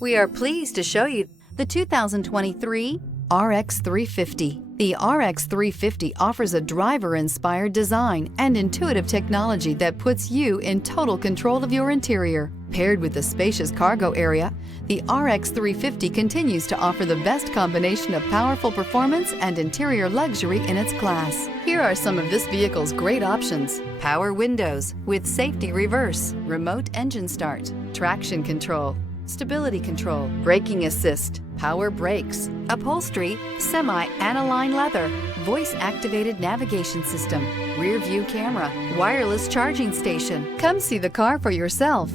We are pleased to show you the 2023 RX 350. The RX 350 offers a driver-inspired design and intuitive technology that puts you in total control of your interior. Paired with a spacious cargo area, the RX 350 continues to offer the best combination of powerful performance and interior luxury in its class. Here are some of this vehicle's great options: power windows with safety reverse, remote engine start, traction control, stability control, braking assist, power brakes, upholstery, semi-aniline leather, voice-activated navigation system, rear view camera, wireless charging station. Come see the car for yourself.